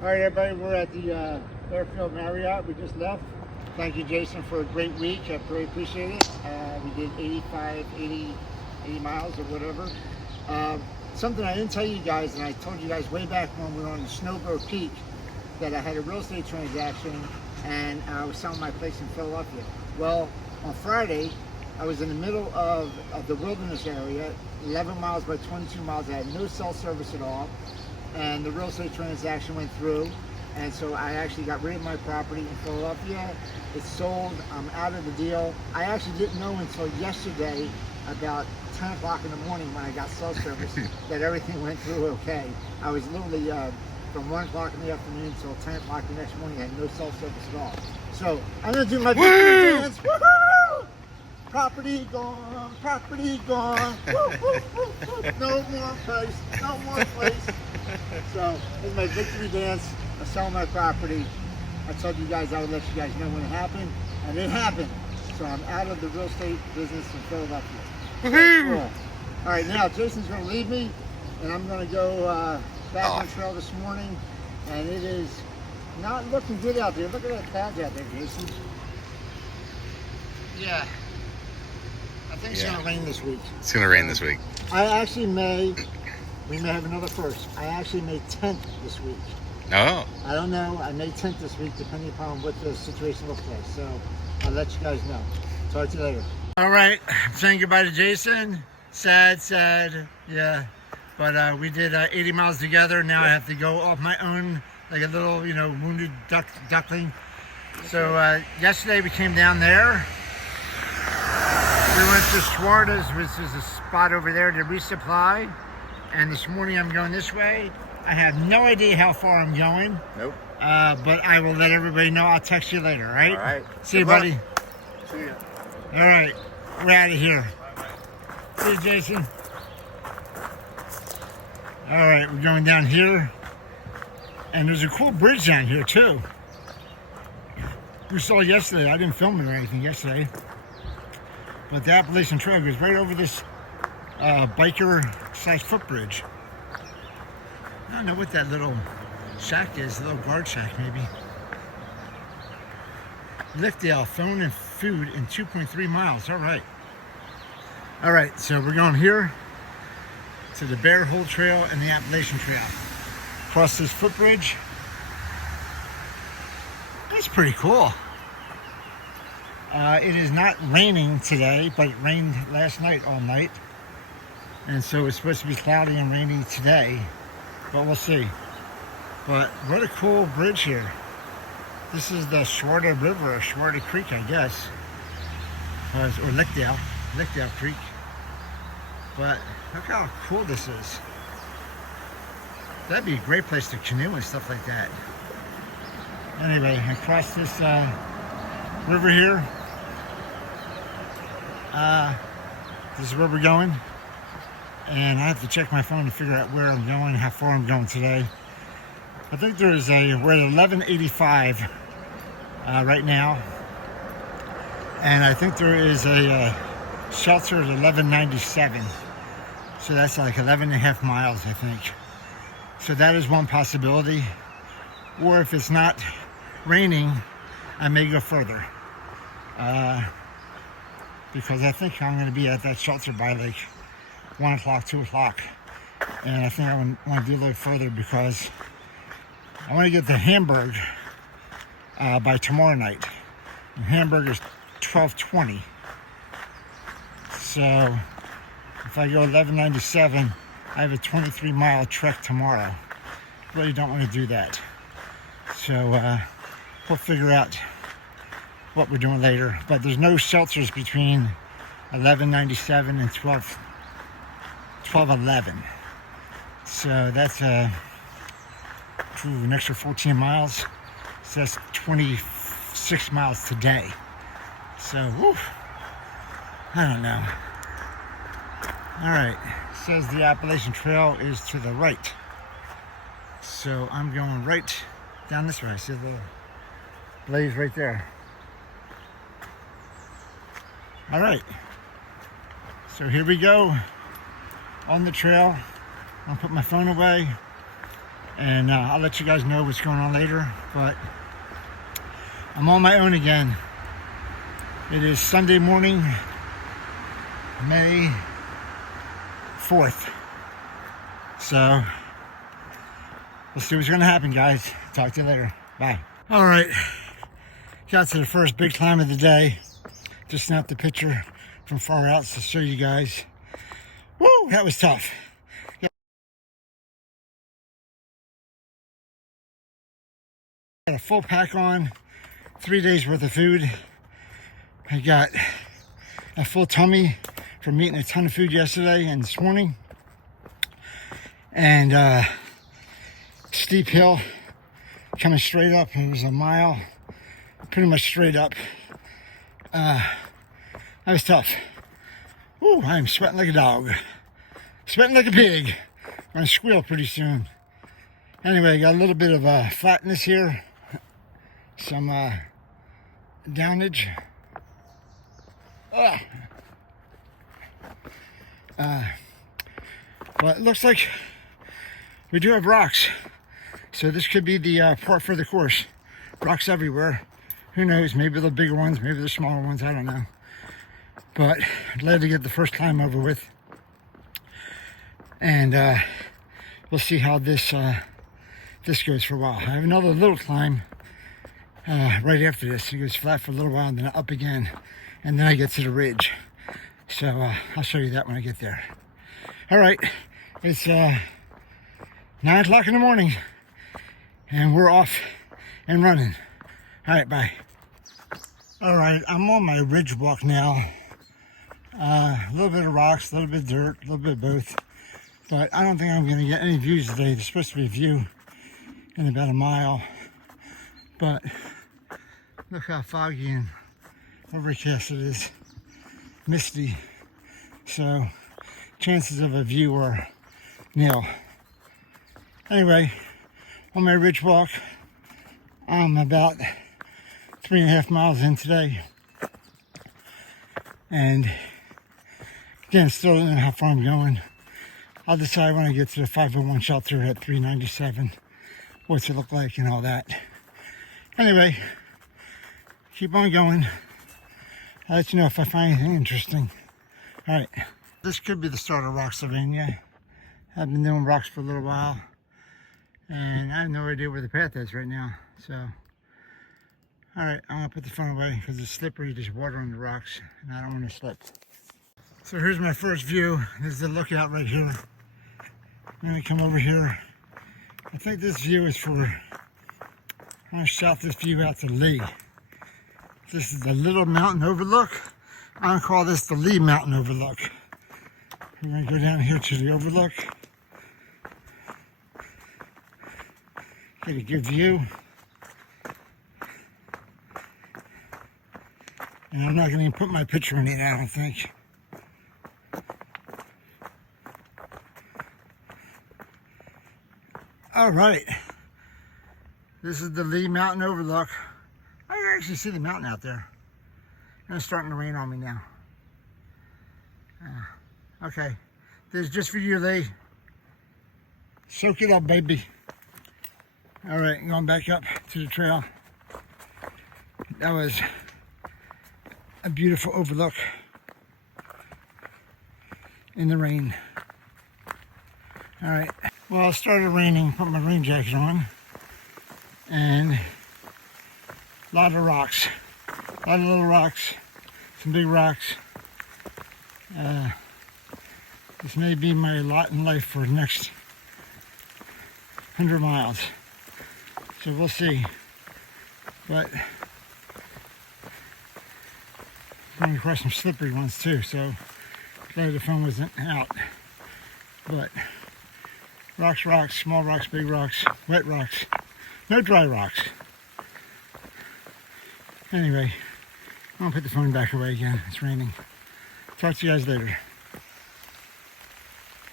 All right, everybody, we're at the Airfield Marriott. We just left. Thank you, Jason, for a great week. I really appreciate it. We did 80 miles or whatever. Something I didn't tell you guys, and I told you guys way back when we were on the Snowbird Peak, that I had a real estate transaction and I was selling my place in Philadelphia. Well, on Friday, I was in the middle of the wilderness area, 11 miles by 22 miles. I had no cell service at all, and the real estate transaction went through, and so I actually got rid of my property in Philadelphia. It's sold. I'm out of the deal. I actually didn't know until yesterday, about 10 o'clock in the morning when I got cell service, that everything went through okay. I was literally from 1 o'clock in the afternoon until 10 o'clock the next morning. I had no cell service at all. So I'm gonna do my victory dance. Woohoo! Property gone, property gone. Woo, woo, woo, woo. No more place, no more place. So this is my victory dance. I sell my property. I told you guys I would let you guys know when it happened, and it happened. So I'm out of the real estate business in Philadelphia. Cool. All right, now Jason's going to leave me, and I'm going to go back on trail this morning, and it is not looking good out there. Look at that clouds out there, Jason. Yeah, I think it's going to rain this week. It's going to rain this week. I actually we may have another first. I actually made 10th this week. Oh. I don't know. I made 10th this week, depending upon what the situation looks like. So I'll let you guys know. Talk to you later. All right, I'm saying goodbye to Jason. Sad, yeah. But we did 80 miles together. Now I have to go off my own, like a little, wounded duckling. So yesterday we came down there. We went to Swatara's, which is a spot over there to resupply. And this morning I'm going this way. I have no idea how far I'm going. Nope. But I will let everybody know. I'll text you later, all right? All right. See you, buddy. See ya. All right, we're out of here. See you, Jason. All right, we're going down here. And there's a cool bridge down here, too. We saw it yesterday. I didn't film it or anything yesterday. But the Appalachian Trail goes right over this biker/footbridge. I don't know what that little shack is, a little guard shack, maybe. Liftdale, phone and food in 2.3 miles. All right. All right, so we're going here to the Bear Hole Trail and the Appalachian Trail. Across this footbridge. That's pretty cool. It is not raining today, but it rained last night all night. And so it's supposed to be cloudy and rainy today, but we'll see. But what a cool bridge here. This is the Swatara River, or Swatara Creek, I guess. Or Lickdale Creek. But look how cool this is. That'd be a great place to canoe and stuff like that. Anyway, across this river here. This is where we're going. And I have to check my phone to figure out where I'm going, how far I'm going today. I think we're at 1185 right now. And I think there is a shelter at 1197. So that's like 11 and a half miles, I think. So that is one possibility. Or if it's not raining, I may go further. Because I think I'm going to be at that shelter by like 1 o'clock, 2 o'clock. And I think I want to do a little further because I want to get to Hamburg by tomorrow night. And Hamburg is 12:20. So if I go 1197, I have a 23-mile trek tomorrow. Really don't want to do that. So we'll figure out what we're doing later. But there's no shelters between 1197 and 1211. So that's an extra 14 miles. So that's 26 miles today. So, whew, I don't know. All right, it says the Appalachian Trail is to the right. So I'm going right down this way. See the little blaze right there. All right, so here we go on the trail. I'll put my phone away and I'll let you guys know what's going on later. But I'm on my own again. It is Sunday morning, May 4th. So we'll see what's going to happen, guys. Talk to you later. Bye. All right, got to the first big climb of the day. Just snapped the picture from far out to show you guys. Woo, that was tough. Got a full pack on, 3 days worth of food. I got a full tummy from eating a ton of food yesterday and this morning. And steep hill coming straight up. It was a mile, pretty much straight up. That was tough. Ooh, I'm sweating like a dog. Sweating like a pig. I'm gonna squeal pretty soon. Anyway, got a little bit of flatness here. Some downage. But it looks like we do have rocks. So this could be the part for the course. Rocks everywhere. Who knows? Maybe the bigger ones, maybe the smaller ones. I don't know. But glad to get the first climb over with. And we'll see how this goes for a while. I have another little climb right after this. It goes flat for a little while and then up again. And then I get to the ridge. So I'll show you that when I get there. All right, it's 9 o'clock in the morning and we're off and running. All right, bye. All right, I'm on my ridge walk now. A little bit of rocks, a little bit of dirt, a little bit of both. But I don't think I'm going to get any views today. There's supposed to be a view in about a mile. But look how foggy and overcast it is. Misty. So chances of a view are nil. Anyway, on my ridge walk, I'm about 3.5 miles in today. And again, still don't know how far I'm going. I'll decide when I get to the 501 shelter at 397 what's it look like and all that. Anyway, keep on going. I'll let you know if I find anything interesting. All right, this could be the start of Rocksylvania. I've been doing rocks for a little while, and I have no idea where the path is right now. So, all right, I'm gonna put the phone away because it's slippery. There's water on the rocks, and I don't want to slip. So here's my first view. This is the lookout right here. I'm gonna come over here. I think this view is for, I'm gonna shout this view out to Lee. This is the Little Mountain Overlook. I'm gonna call this the Lee Mountain Overlook. We're gonna go down here to the overlook. Get a good view. And I'm not gonna even put my picture in it, I don't think. All right. This is the Lee Mountain Overlook. I can actually see the mountain out there. And it's starting to rain on me now. Okay. This is just for you, Lee. Soak it up, baby. All right, going back up to the trail. That was a beautiful overlook in the rain. All right. Well, it started raining, put my rain jacket on, and a lot of rocks. A lot of little rocks, some big rocks. This may be my lot in life for the next 100 miles. So we'll see. But I'm going across some slippery ones too, so glad the phone wasn't out. But rocks, rocks, small rocks, big rocks, wet rocks, no dry rocks. Anyway, I'm gonna put the phone back away again. It's raining. Talk to you guys later.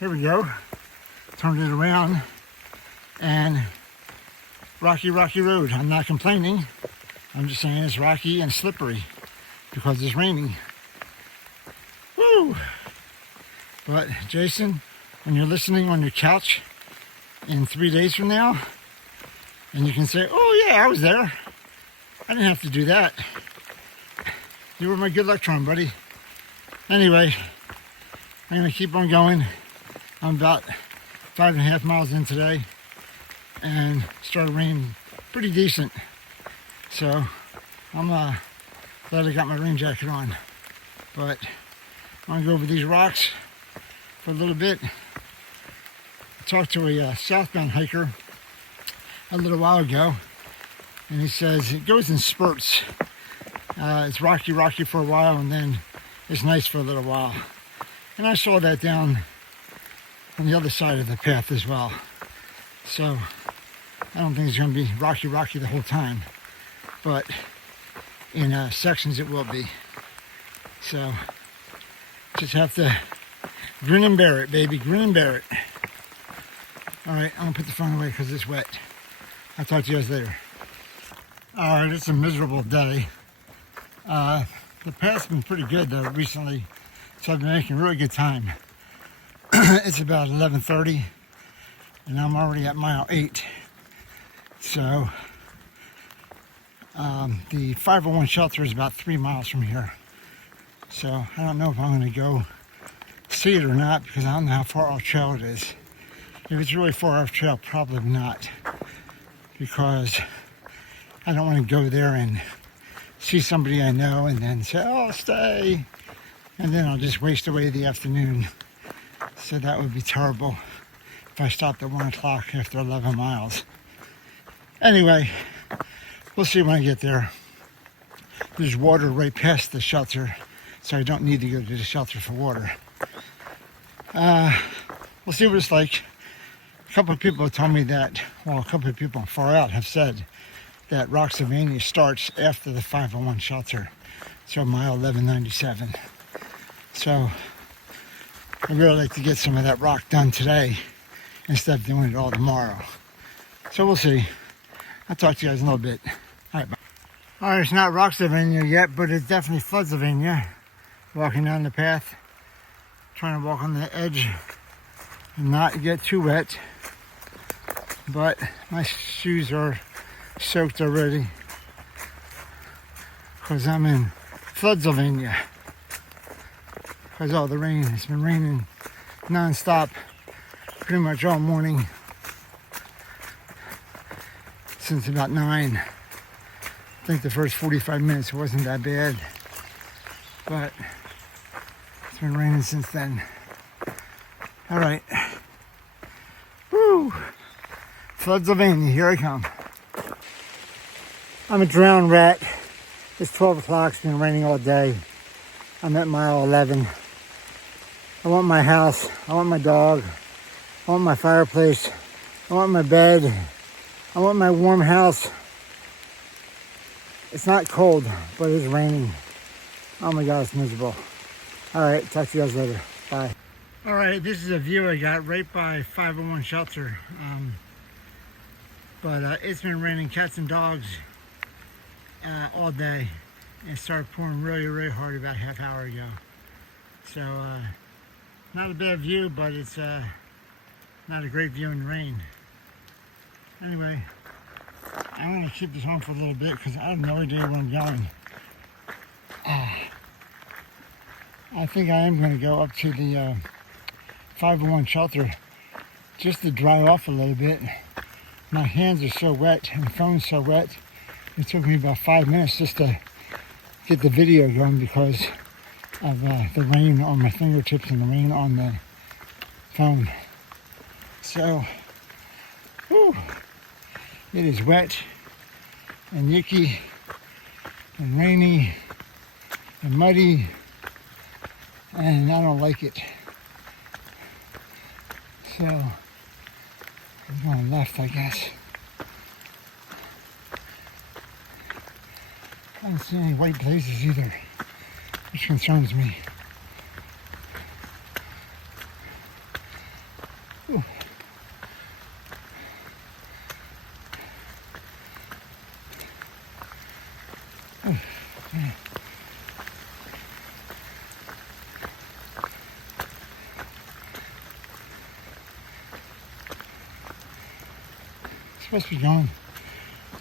Here we go. Turned it around and rocky, rocky road. I'm not complaining. I'm just saying it's rocky and slippery because it's raining. Woo! But Jason, when you're listening on your couch in 3 days from now, and you can say, oh yeah, I was there. I didn't have to do that. You were my good luck charm, buddy. Anyway, I'm gonna keep on going. I'm about 5.5 miles in today, and started raining pretty decent. So I'm glad I got my rain jacket on. But I'm gonna go over these rocks for a little bit. I talked to a southbound hiker a little while ago, and he says it goes in spurts. It's rocky for a while, and then it's nice for a little while. And I saw that down on the other side of the path as well. So I don't think it's going to be rocky the whole time, but in sections it will be. So just have to grin and bear it, baby. Grin and bear it. All right, I'm gonna put the phone away because it's wet. I'll talk to you guys later. All right, it's a miserable day. The path's been pretty good though recently, so I've been making really good time. It's about 11:30, and I'm already at mile 8. So the 501 shelter is about 3 miles from here. So I don't know if I'm going to go see it or not, because I don't know how far off trail it is. If it's really far off trail, probably not, because I don't want to go there and see somebody I know and then say, oh, I'll stay, and then I'll just waste away the afternoon. So that would be terrible if I stopped at 1 o'clock after 11 miles. Anyway, we'll see when I get there. There's water right past the shelter, so I don't need to go to the shelter for water. We'll see what it's like. A couple of people have told me that, well, a couple of people far out have said that Rocksylvania starts after the 501 shelter, so mile 1197. So I'd really like to get some of that rock done today instead of doing it all tomorrow. So we'll see. I'll talk to you guys in a little bit. All right, bye. All right, it's not Rocksylvania yet, but it's definitely Floodsylvania. Walking down the path, trying to walk on the edge and not get too wet. But my shoes are soaked already because I'm in Floodsylvania. Because all the rain, it's been raining non-stop pretty much all morning since about 9. I think the first 45 minutes wasn't that bad, but it's been raining since then. All right. Woo! Floodsylvania, here I come. I'm a drowned rat. It's 12 o'clock, it's been raining all day. I'm at mile 11. I want my house, I want my dog, I want my fireplace, I want my bed, I want my warm house. It's not cold, but it's raining. Oh my God, it's miserable. All right, talk to you guys later. Bye. All right, this is a view I got right by 501 shelter. But it's been raining cats and dogs all day. It started pouring really hard about a half hour ago. So not a bad view, but it's not a great view in the rain. Anyway, I'm going to keep this on for a little bit because I have no idea where I'm going. I think I am going to go up to the 501 shelter just to dry off a little bit. My hands are so wet and the phone's so wet. It took me about 5 minutes just to get the video going because of the rain on my fingertips and the rain on the phone. So, whew, it is wet and yucky and rainy and muddy, and I don't like it. So I'm going left, I guess. I don't see any white places either, which concerns me. Ooh. Oh, yeah. supposed to be going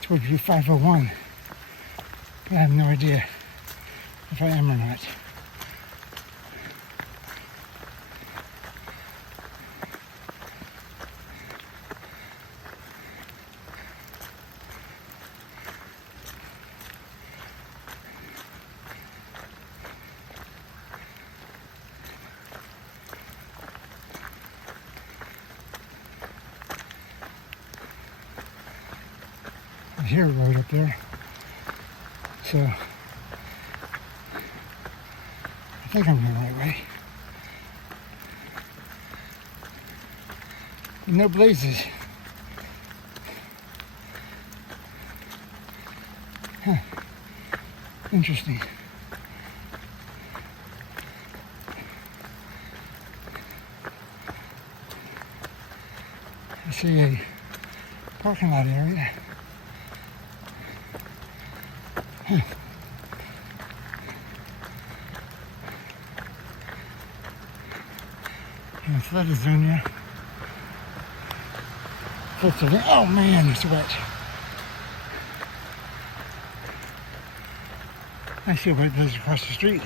towards Route 501, but I have no idea if I am or not. I hear a road up there, so I think I'm going the right way. No blazes. Huh. Interesting. I see a parking lot area. And flood is in here. Oh man, it's wet. I see what it does across the street.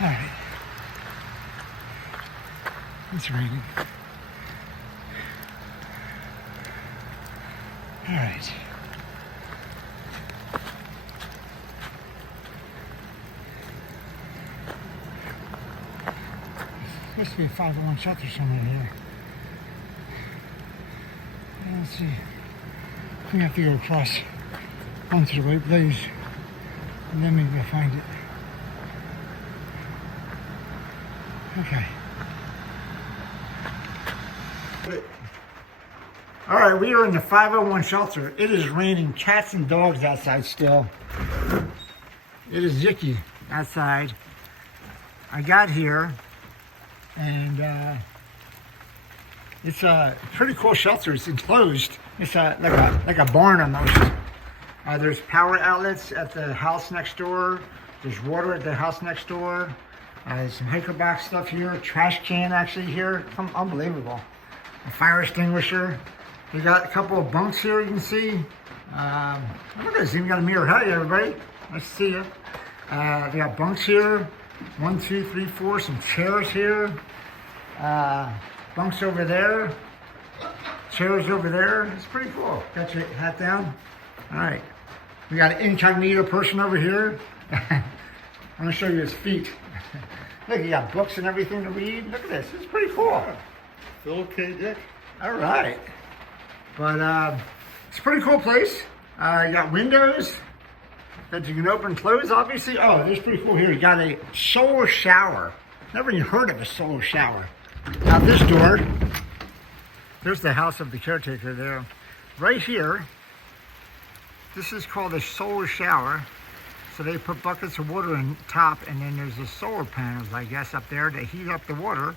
All right. It's raining. All right. Supposed to be a 501 shelter somewhere here. Let's see. We have to go across onto the right place, and then maybe I'll find it. Okay. All right, we are in the 501 shelter. It is raining cats and dogs outside still. It is yicky outside. I got here, and it's a pretty cool shelter. It's enclosed. It's like a barn almost. There's power outlets at the house next door. There's water at the house next door. There's some hiker box stuff here. A trash can actually here. Unbelievable. A fire extinguisher. We got a couple of bunks here you can see. Look at this, even got a mirror. Hi everybody, nice to see you. They got bunks here. 1, 2, 3, 4, some chairs here. Bunks over there. Chairs over there. It's pretty cool. Got your hat down. All right. We got an incognito person over here. I'm gonna show you his feet. Look, you got books and everything to read. Look at this, it's pretty cool. Phil K. Dick. All right. But it's a pretty cool place. You got windows that you can open and close, obviously. Oh, this is pretty cool here. You got a solar shower. Never even heard of a solar shower. Now this door, there's the house of the caretaker there. Right here, this is called a solar shower. So they put buckets of water on top, and then there's the solar panels, I guess, up there that heat up the water.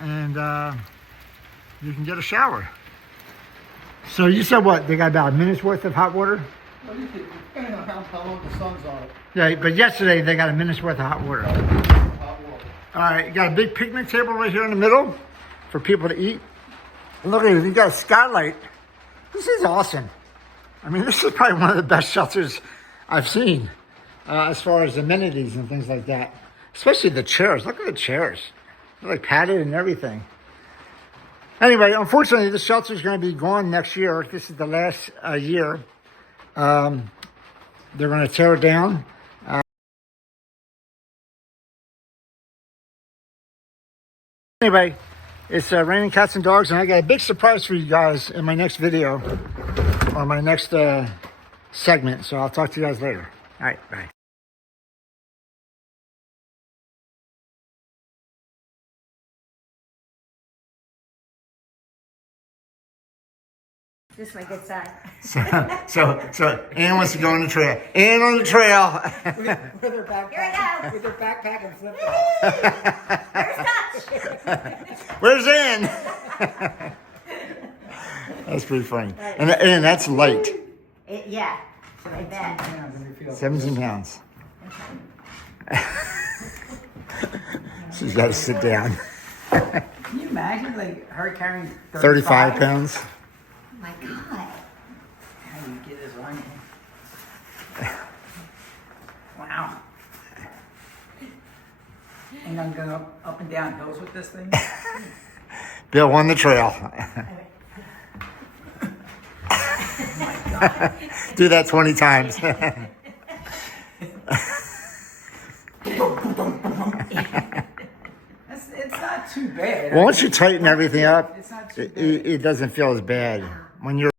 And you can get a shower. So you said what? They got about a minute's worth of hot water? Well, you can, depending on how long the sun's on it. Yeah, but yesterday they got a minute's worth of hot water. Hot water. All right, you got a big picnic table right here in the middle for people to eat. And look at it, you got a skylight. This is awesome. I mean, this is probably one of the best shelters I've seen as far as amenities and things like that. Especially the chairs. Look at the chairs. They're like padded and everything. Anyway, unfortunately, the shelter is going to be gone next year. This is the last year. They're going to tear it down. Anyway, it's raining cats and dogs, and I got a big surprise for you guys in my next video, or my next segment. So I'll talk to you guys later. All right, bye. This is my good side. So Ann wants to go on the trail. Ann on the trail. With her backpack. With her backpack and flip-flops. Where's Ann? That's pretty funny. And that's light. Yeah, I bet. 17 pounds. She's got to sit down. Can you imagine, like, her carrying 35 pounds. Oh my God. How do you get this running? Wow. And I'm going up and down hills with this thing? Bill on the trail. Do that 20 times. It's not too bad. Once you tighten everything up, It's not too bad. it doesn't feel as bad when you're